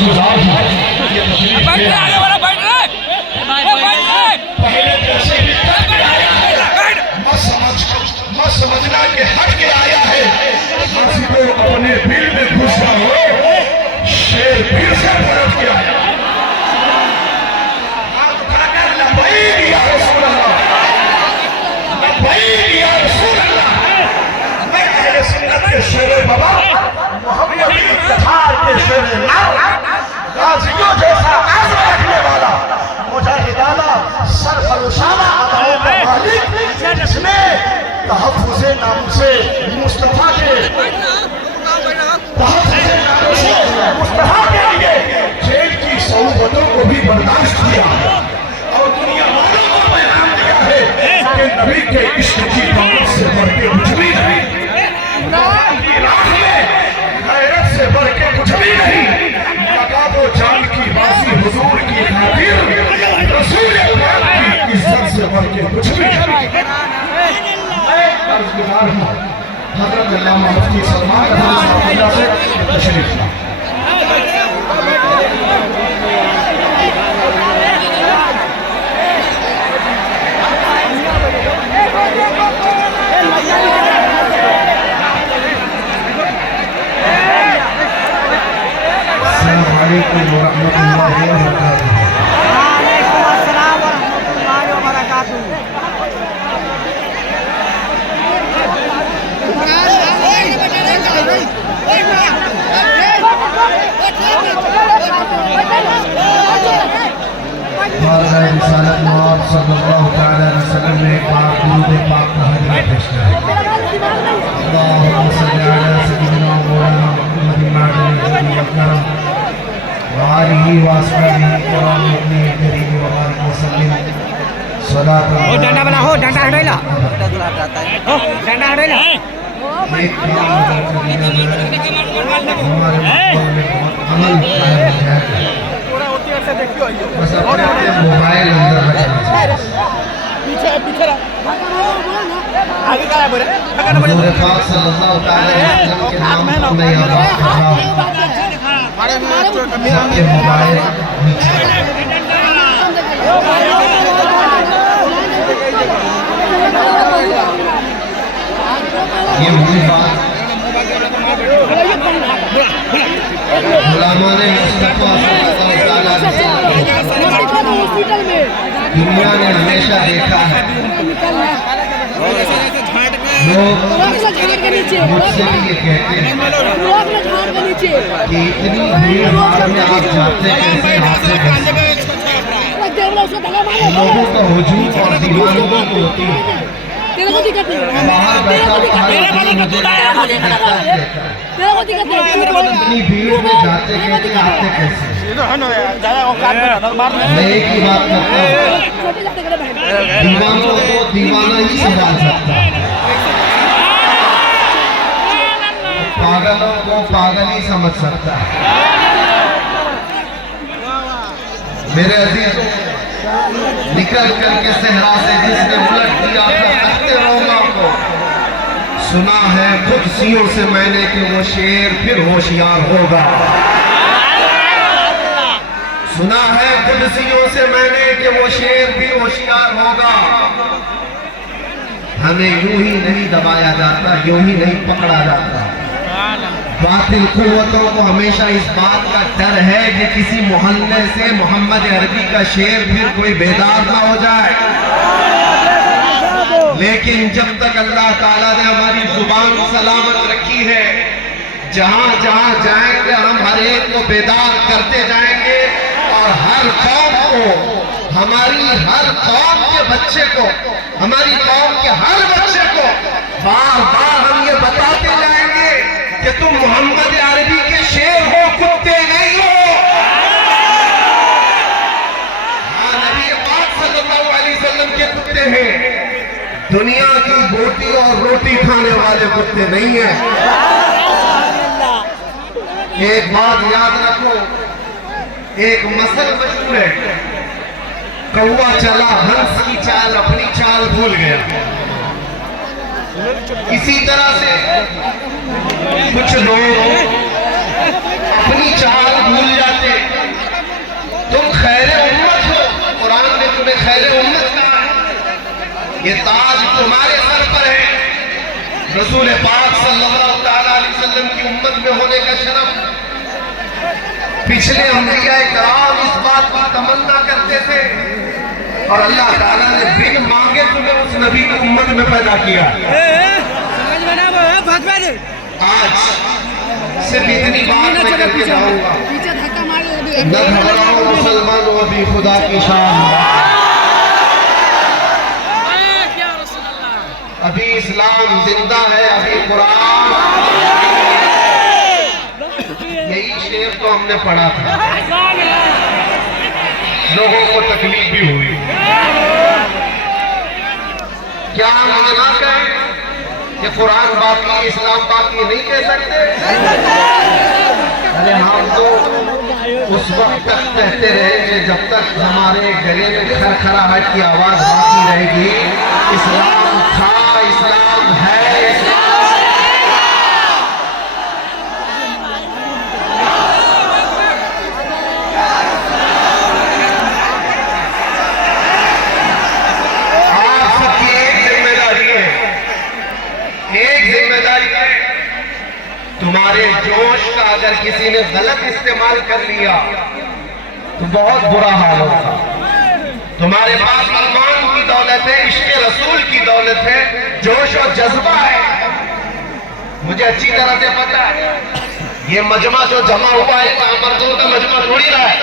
शुक्रगुजार हूँ। आगे वाला बैठ रहे पहले जैसे भी मत समझना कि हट के आया है, किसी को अपने बिल में घुसा हो, शेर फिर से पलट के आया। हाथ उठाकर लबैक या रसूल अल्लाह, लबैक या रसूल अल्लाह। मैं अहले सुन्नत के शेर बाबा मोहम्मद इफ्तिखार के शेर नाम, गाजियों जैसा आज़म रखने वाला, मुजाहिदाना सरफरोशाना अदाओं का मालिक, जिसने तहफ़्फ़ुज़े नाम से मुस्तफ़ा के लिए जेल की सौबतों को भी बर्दाश्त किया और दुनिया वालों को पैगाम दिया है कि नबी के इश्क की दौलत से बढ़ के कुछ भी नहीं, की राह में गैरत से बढ़ के कुछ भी नहीं, लगा वो जान की बाजी हुजूर की खातिर, रसूल पाक की इज्जत से बढ़ के कुछ भी नहीं। अर्ज़गुज़ार हूँ हज़रत अल्लामा मुफ्ती सलमान अहमद से तशरीफ ला। अस्सलामु अलैकुम व रहमतुल्लाहि व बरकातुहू। वालेकुम अस्सलाम व रहमतुल्लाहि व बरकातुहू। रिसालत नवाब सल्लल्लाहु अलैहि वसल्लम ने एक बार दुरूद पाक का हदीस पेश किया। अल्लाहुम्मा सल्ली अला सय्यिदिना मौलाना मुहम्मद मादनी व करम व आलिहि व अस्हाबिहि किराम अपने करीम व बारिक वसल्लम सलात। हो डंडा बना, हो डंडा हटाइला, हो डंडा हटाइला। एक अमल बस अपने मोबाइल अंदर पीछे पीछे आगे का है बोले हुजूर पाक सल्लल्लाहु अलैहि वसल्लम के नाम पर मैं यहाँ बात कर रहा हूँ। सबके मोबाइल नीचे। ये वही बात गुलामों ने मुस्तफा दुनिया ने हमेशा देखा है, लोग मुझसे भी ये कहते हैं कि इतनी भीड़ भाड़ में आप जाते कैसे, आपसे कैसे? लोगों का हुजूम और दीवानों को होती है, बाहर बैठा इतनी भीड़ में जाते कैसे, आते कैसे? मैं एक ही बात करता हूँ, दीवानों को दीवाना ही संभाल सकता है, पागलों को पागल ही समझ सकता है। मेरे अजीजों, निकल करके सहरा से जिसने उलट दिया था हफ्ते रोमा को, सुना है खुद सियों से मैंने कि वो शेर फिर होशियार होगा। सुना है खुद सियों से मैंने कि वो शेर फिर होशियार होगा। हमें यूं ही नहीं दबाया जाता, यूं ही नहीं पकड़ा जाता। बातिल कुव्वतों को हमेशा इस बात का डर है कि किसी मोहल्ले से मोहम्मद अरबी का शेर फिर कोई बेदार ना हो जाए। लेकिन जब तक अल्लाह ताला ने हमारी जुबान सलामत रखी है, जहां जहां जाएंगे हम हर एक को बेदार करते जाएंगे और हर कौम को, हमारी हर कौम के बच्चे को, हमारी कौम के हर बच्चे को बार बार हम ये बताते जाएंगे कि तुम मोहम्मद अरबी के शेर हो, कुत्ते नहीं हो। हाँ, नबी पाक सल्लल्लाहु अलैहि वसल्लम के कुत्ते हैं, दुनिया की बोटी और रोटी खाने वाले कुत्ते नहीं हैं। एक बात याद रखो, एक मसल मशहूर है, कौवा चला हंस की चाल, अपनी चाल भूल गया। इसी तरह से कुछ लोग अपनी चाल भूल जाते रसूल पाक सल्लल्लाहु तआला अलैहि वसल्लम की उम्मत में होने का शरफ। पिछले अंबिया कराम इस बात की तमन्ना करते थे और अल्लाह ताला ने बिन मांगे तुम्हें उस नबी की उम्मत में पैदा किया। आज सिर्फ इतनी बात मैं करके जाऊंगा, न घबराओ मुसलमानों, अभी खुदा की शान, अभी इस्लाम जिंदा है, अभी कुरान। यही शेर तो हमने पढ़ा था, लोगों को तकलीफ भी हुई। क्या हम ये ना कहें कि कुरान बाकी इस्लाम बाकी नहीं कह सकते? अरे हम तो उस वक्त तक कहते रहेंगे जब तक हमारे गले में खरखराहट की आवाज बाकी रहेगी। इस्लाम था, इस्लाम है, तुम्हारे जोश का अगर किसी ने गलत इस्तेमाल कर लिया तो बहुत बुरा हाल होगा। तुम्हारे पास ईमान की दौलत है, इश्क रसूल की दौलत है, जोश और जज्बा है। मुझे अच्छी तरह से पता है ये मजमा जो जमा हुआ है मर्दों का मजमा थोड़ी रहा है।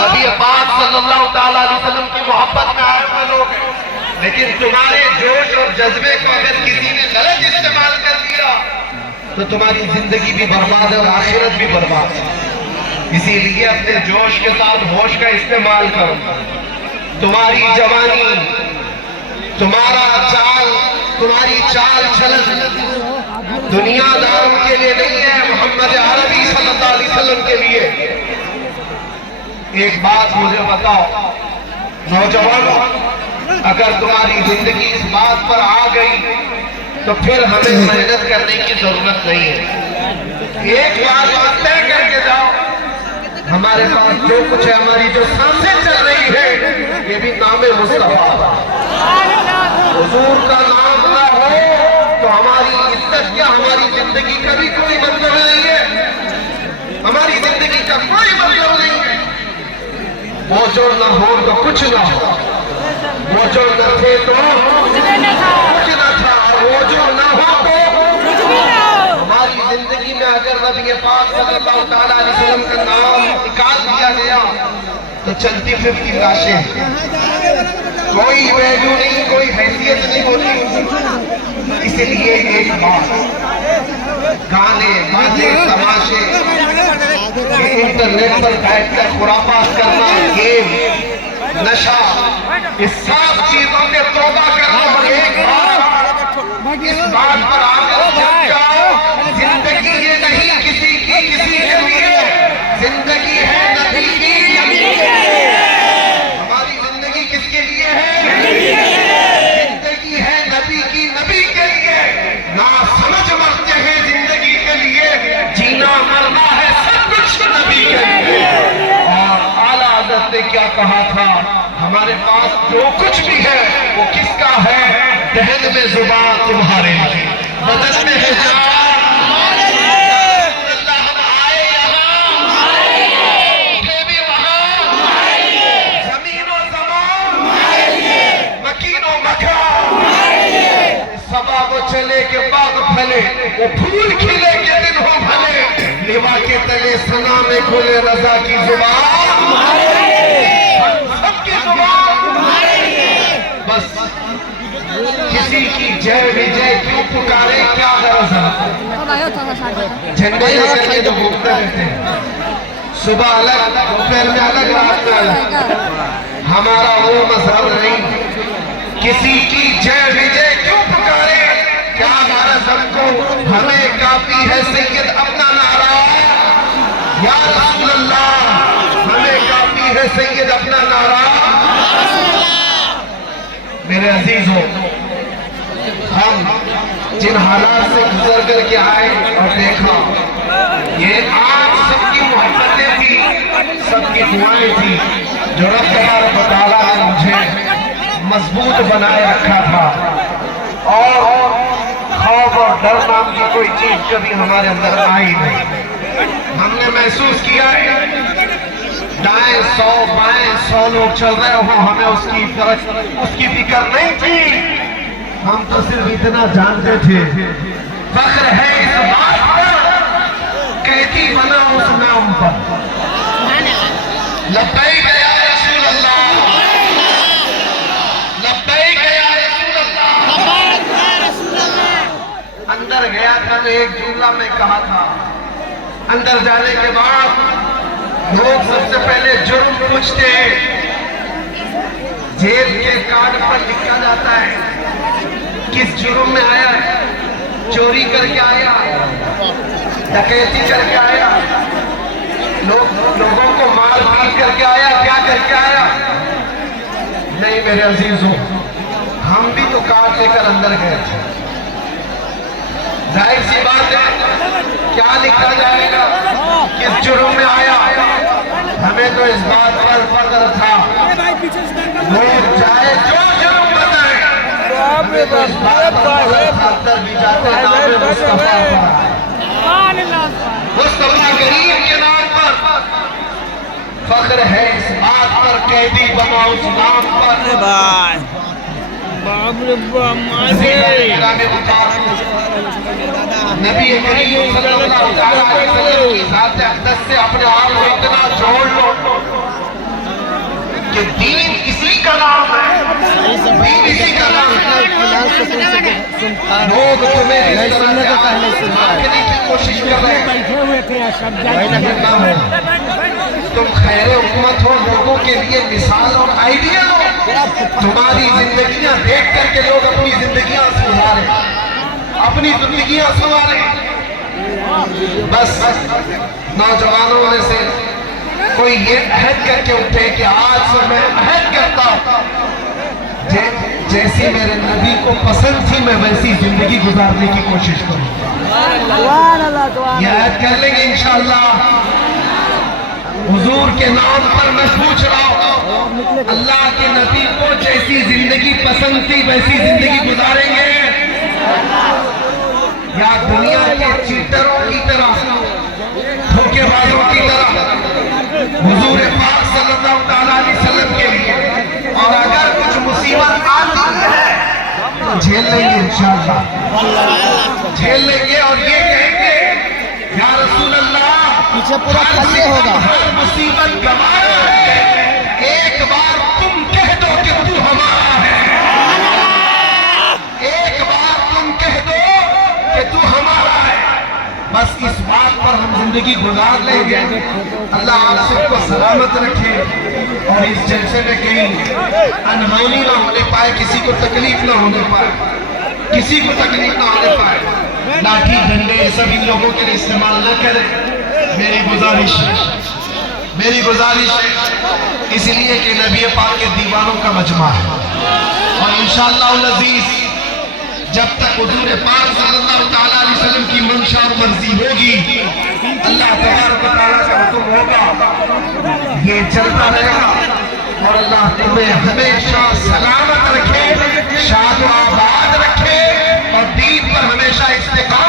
नबी पाक सल्लल्लाहु तआला अलैहि वसल्लम की मोहब्बत में आए हुए लोग हैं, लेकिन तुम्हारे जोश और जज्बे को अगर किसी ने गलत इस्तेमाल कर दिया तो तुम्हारी जिंदगी भी बर्बाद है और आखिरत भी बर्बाद है। इसीलिए अपने जोश के साथ होश का इस्तेमाल करो। तुम्हारी जवानी, तुम्हारा चाल, तुम्हारी चाल चलन दुनियादारों के लिए नहीं है, मोहम्मद अरबी सल्लल्लाहु अलैहि वसल्लम के लिए। एक बात मुझे बताओ नौजवानों, अगर तुम्हारी जिंदगी इस बात पर आ गई तो फिर हमें मेहनत करने की जरूरत नहीं है। एक बात तय करके जाओ, हमारे पास जो कुछ है, हमारी जो सांसें चल रही है, ये भी नाम मुस्तफा। हुजूर का नाम ना हो तो हमारी इज्जत क्या, हमारी जिंदगी का भी कोई मतलब नहीं है, हमारी जिंदगी का कोई मतलब नहीं है। वो जो न हो तो कुछ ना हो, वो जो न थे तो कुछ न था, वो जो ना हो तो हमारी जिंदगी में अगर नबी पाक सल्लल्लाहु तआला अलैहि वसल्लम का नाम निकाल दिया गया तो चलती फिरती लाशें, कोई वैल्यू नहीं, कोई हैसियत नहीं होती। इसलिए एक बात, गाने बाजे तमाशे, इंटरनेट पर बैठकर खुराफात करना, गेम, नशा, इस सब चीजों के तौबा करना और एक इस बात पर आकर जम जाओ, जिंदगी ये नहीं किसी की किसी के लिए, जिंदगी है नबी की। हमारी जिंदगी किसके लिए है? जिंदगी है नबी की, नबी के लिए। ना समझ मरते हैं जिंदगी के लिए, जीना मरना है सब कुछ नबी के लिए। और आला हज़रत ने क्या कहा था, हमारे पास जो कुछ भी है वो किसका है? दहन में जुबान तुम्हारे लिए, बदन में है जान हमारे लिए। अल्लाह हम आए यहाँ, उठे भी वहाँ, जमीन और ज़मान, मकीन और मकान, सबा वो चले के बाग फले, वो फूल खिले के दिन हो भले, लिवा के तले सना में खुले रजा की जुबान, सबकी जुबान। बस किसी की जय विजय क्यों पुकारे, क्या गरज है? झंडे लेकर के जो घूमते रहते हैं, सुबह अलग, दोपहर में अलग, रात में अलग, हमारा वो मजहब नहीं। किसी की जय विजय क्यों पुकारे, क्या गरज हमको? हमें काफी है सैयद अपना नारा, या रसूल अल्लाह, हमें काफी है सैयद अपना नारा। मेरे अजीजों, हम जिन हालात से गुजर करके आए और देखा, ये आप सबकी मोहब्बतें थी, सबकी दुआएं थी, जो रब तबारक व तआला ने मुझे मजबूत बनाए रखा था। और खौफ और डर नाम की कोई चीज कभी हमारे अंदर आई नहीं। हमने महसूस किया है दाएं 100 बाएं 100 लोग चल रहे हो, हमें उसकी फिक्र नहीं थी। हम तो सिर्फ इतना जानते थे, फख्र है इस बात पर कैदी बना उस नाम पर। लब्बैक या रसूल अल्लाह, लब्बैक या रसूल अल्लाह। अंदर गया था तो एक जुमला में कहा था। अंदर जाने के बाद लोग सबसे पहले जुर्म पूछते हैं। जेल के कार्ड पर लिखा जाता है किस जुर्म में आया है, चोरी करके आया, डकैती करके आया, लोगों को मार पीट करके आया, क्या करके आया। नहीं मेरे अजीजों, हम भी तो कार्ड लेकर अंदर गए थे। जाहिर सी बात है क्या लिखा जाएगा, किस जुर्म में आया। हमें तो इस बात पर फख्र था, लोग चाहे जो जुर्म बताएं, हमें तो इस बात पर अंदर भी जाते नाम मुस्तफा करीम के नाम पर फख्र है। इस बात पर कैदी बना उस नाम पर। नबी करीम सल्लल्लाहु अलैहि वसल्लम की ज़ात अक़दस से अपने आप को इतना जोड़ लो कि दीन इसी का नाम है, दीन इसी का नाम है। लोग तुम्हें इस तरह से आंकने की कोशिश कर रहे हैं। तुम खैर उम्मत हो, लोगों के लिए मिसाल और आइडियल हो। तुम्हारी जिंदगियां देख करके लोग अपनी जिंदगियां सुधारें, अपनी जिंदगियां संभालें। बस नौजवानों में से कोई ये अहद करके उठे कि आज से मैं अहद करता हूं जैसी मेरे नबी को पसंद थी मैं वैसी जिंदगी गुजारने की कोशिश करूंगा। ये अहद कर लेंगे इंशाअल्लाह। हुजूर के नाम पर मैं पूछ रहा हूं, अल्लाह के नबी को जैसी जिंदगी पसंद थी वैसी जिंदगी गुजारेंगे या दुनिया के चीटरों की तरह, धोखेबाजों की तरह हुजूर पाक सल्लल्लाहु अलैहि वसल्लम के लिए। और अगर कुछ मुसीबत आती है तो झेल लेंगे इंशाअल्लाह, झेल लेंगे और ये कहेंगे या रसूल अल्लाह पीछे पूरा खाली होगा। हर मुसीबत गवारा है, एक बार तुम कह दो कि तू हमारा है, एक बार तुम कह दो कि तू हमारा है। बस इस बात पर हम जिंदगी गुजार लेंगे। अल्लाह आप सबको सलामत रखे और इस जलसे में कहीं अनहोनी ना होने पाए, किसी को तकलीफ ना होने पाए, किसी को तकलीफ ना होने पाए। लाठी डंडे सब इन लोगों के लिए इस्तेमाल न करें। मेरी गुजारिश है इसलिए कि नबी पाक के दीवानों का मजमा है और इंशाअल्लाह अज़ीज़ जब तक हुजूर पाक सल्लल्लाहु अलैहि वसल्लम की मंशा और मर्जी होगी, अल्लाह तबारक व तआला का हुक्म होगा, ये चलता रहेगा। और अल्लाह तुम्हें हमेशा सलामत रखे, शाद आबाद रखे और दीन पर हमेशा इस्तेकामत